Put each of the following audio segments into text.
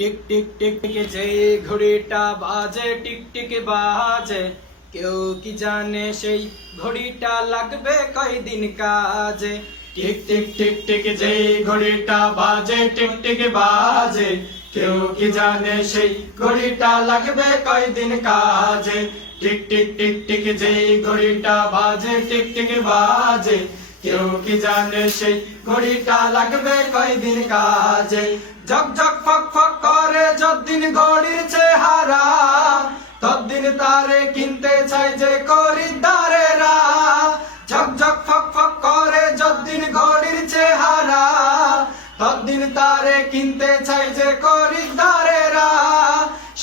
Tick tick tick টিকে যে ঘড়িটা বাজে টিক টিক বাজে কেউ কি জানে সেই ঘড়িটা লাগবে কয়দিন কাজে টিক টিক টিক টিক যে ঘড়িটা বাজে টিক টিক বাজে কেউ কি জানে সেই ঘড়িটা লাগবে কয়দিন কাজে টিক টিক টিক টিক যে ঘড়িটা বাজে টিক টিক বাজে কেউ কি জানে সেই ঘড়িটা লাগবে কয়দিন কাজে? ঝক ঝক ফক ফক করে যতদিন ঘড়ির চেহারা, ততদিন তারে কিনতে চাই যে খরিদ্দারেরা। ঝক ঝক ফক ফক করে যতদিন ঘড়ির চেহারা, ততদিন তারে কিনতে চাই যে খরিদ্দারেরা।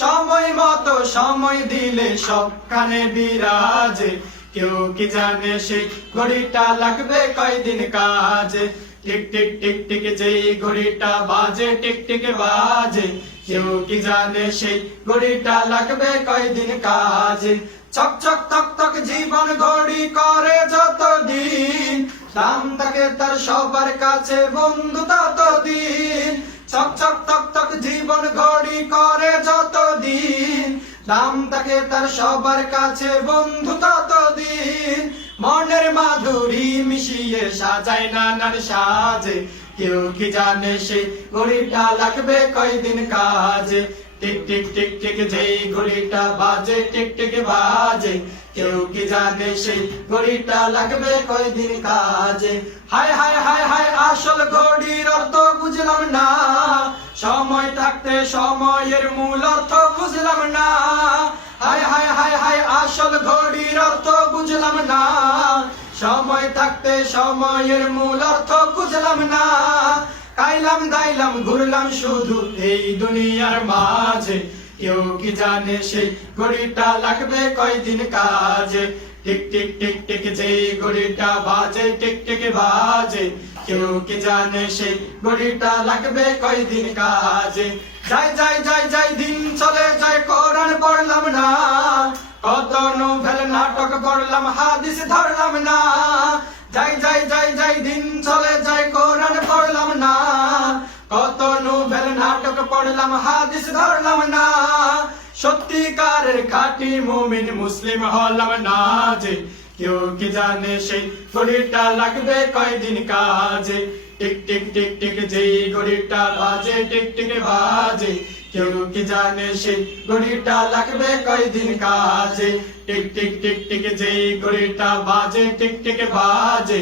সময় মতো সময় দিলে সবখানে বিরাজে। কেউ কি জানে সেই ঘড়িটা লাগবে কয়দিন কাজে? টিক টিক টিক টিক, যেই ঘড়িটা বাজে, টিক টিক, বাজে। কেউ কি জানে সেই ঘড়িটা লাগবে কয়দিন কাজে? চক চক তক তক জীবন ঘড়ি করে যতদিন। দাম থাকে তার সবার কাছে বন্ধু ততদিন। চক চক তক তক জীবন ঘড়ি করে যতদিন। দাম থাকে তার সবার কাছে, বন্ধু ততদিন মনের মাধুরী মিশিয়ে সাজায়, নানান সাজে। কেউ কি জানে সেই ঘড়িটা লাগবে কয়দিন কাজে? টিক টিক টিক টিক, যেই ঘড়িটা বাজে, টিক টিক, বাজে। কেউ কি জানে সেই ঘড়িটা লাগবে কয়দিন কাজে? হায় হায় হায় হায়, আসল ঘড়ির অর্থ বুঝলাম না। সময় থাকতে সময়ের মূল অর্থ বুঝলাম না। হায় হায় হায় হায়, আসল ঘড়ির অর্থ বুঝলাম না। সময় থাকতে সময়ের মূল অর্থ বুঝলাম না। কাইলাম, দাইলাম, ঘুরলাম শুধু এই দুনিয়ার মাঝে। কেউ কি জানে সেই ঘড়িটা লাগবে কয়দিন কাজে? টিক টিক টিক টিক যে ঘড়িটা বাজে, টিক টিক, বাজে। কেউ কি জানে সেই ঘড়িটা লাগবে কয়দিন কাজে? যাই যাই যাই যাই, দিন চলে যায়, কোরআন পড়লাম না। কত নোভেল নাটক পড়লাম, হাদিস ধরলাম না। যাই যাই যাই যাই, দিন চলে যায়, কোরআন পড়লাম না। কত নোভেল নাটক পড়লাম, হাদিস ধরলাম না। সত্যিকারের খাঁটি মুমিন মুসলিম হলাম না যে। কেউ কি জানে সেই ঘড়িটা লাগবে কয়দিন কাজে? টিক টিক টিক টিক, যেই ঘড়িটা বাজে, টিক টিক বাজে। কেউ কি জানে সেই ঘড়িটা লাগবে কয়দিন কাজে? টিক টিক টিক টিক, যেই ঘড়িটা বাজে, টিক টিক বাজে।